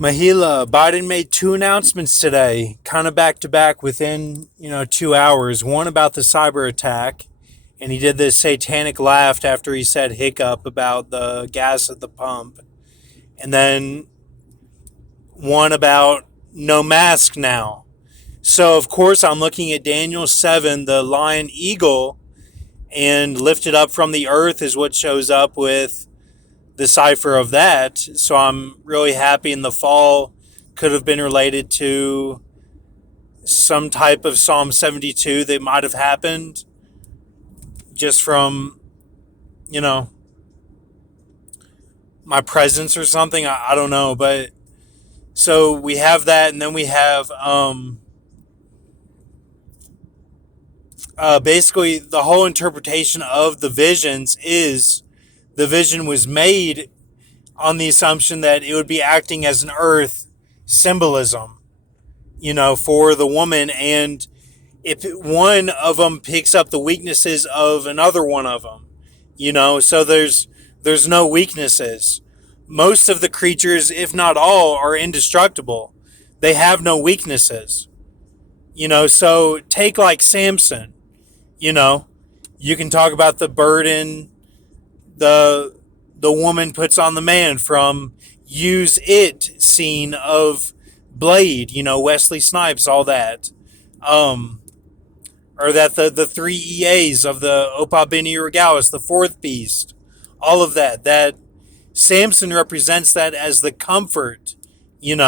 Mahila, Biden made two announcements today, kind of back to back within, 2 hours. One about the cyber attack, and he did this satanic laugh after he said hiccup about the gas at the pump. And then one about no mask now. So, of course, I'm looking at Daniel 7, the lion eagle, and lifted up from the earth is what shows up with the cipher of that. So I'm really happy in the fall could have been related to some type of Psalm 72 that might have happened just from, you know, my presence or something. I don't know. But so we have that, and then we have basically the whole interpretation of the visions is the vision was made on the assumption that it would be acting as an earth symbolism, for the woman. And if one of them picks up the weaknesses of another one of them, so there's no weaknesses. Most of the creatures, if not all, are indestructible. They have no weaknesses. So take like Samson, you can talk about the burden the woman puts on the man from Use It scene of Blade, Wesley Snipes, all that. Or that the three EAs of the Opa Beni Regalis, the fourth beast, all of that Samson represents that as the comfort, and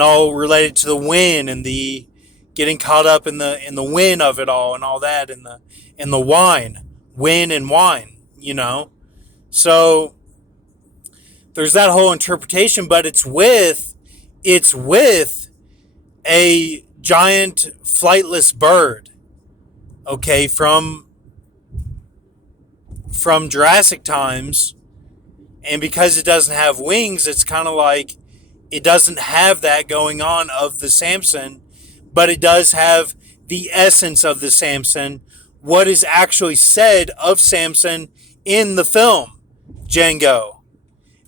all related to the win and the getting caught up in the win of it all and all that, and the win and wine, So there's that whole interpretation, but it's with a giant flightless bird, okay, from Jurassic times. And because it doesn't have wings, it's kind of like it doesn't have that going on of the Samson, but it does have the essence of the Samson, what is actually said of Samson in the film Django,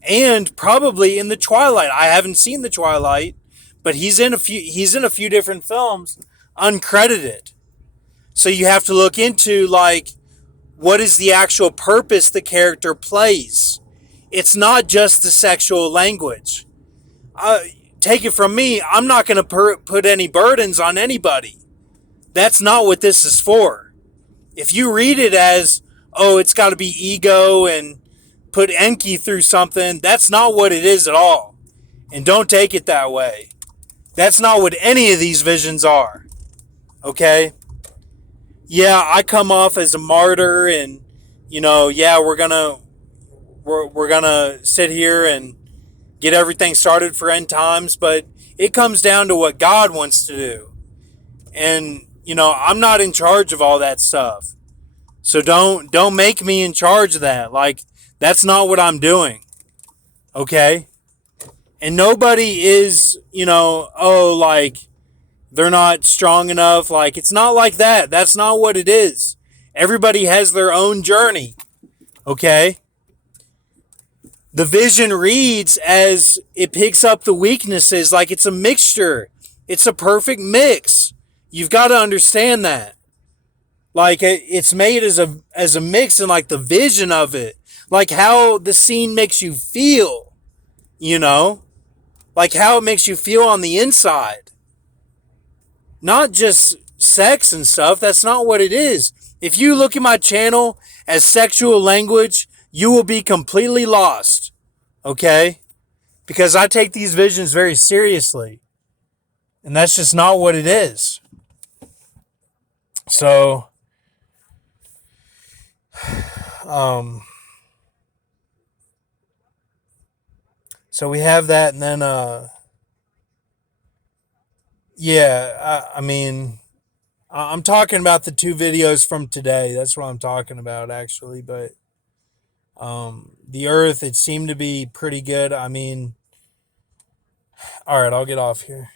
and probably in the Twilight. I haven't seen the Twilight, but he's in a few different films uncredited. So you have to look into like what is the actual purpose the character plays. It's not just the sexual language. Take it from me, I'm not going to put any burdens on anybody. That's not what this is for. If you read it as, oh, it's got to be ego and put Enki through something, that's not what it is at all. And don't take it that way. That's not what any of these visions are. Okay? Yeah, I come off as a martyr, and we're gonna sit here and get everything started for end times, but it comes down to what God wants to do. And I'm not in charge of all that stuff. So don't make me in charge of that. Like, that's not what I'm doing. Okay? And nobody is, like they're not strong enough. Like, it's not like that. That's not what it is. Everybody has their own journey. Okay? The vision reads as it picks up the weaknesses, like it's a mixture. It's a perfect mix. You've got to understand that. Like, it's made as a mix, and like the vision of it, like how the scene makes you feel, like how it makes you feel on the inside. Not just sex and stuff. That's not what it is. If you look at my channel as sexual language, you will be completely lost. Okay? Because I take these visions very seriously. And that's just not what it is. So, so we have that, and then, I mean, I'm talking about the two videos from today. That's what I'm talking about, actually. But the Earth, it seemed to be pretty good. I mean, all right, I'll get off here.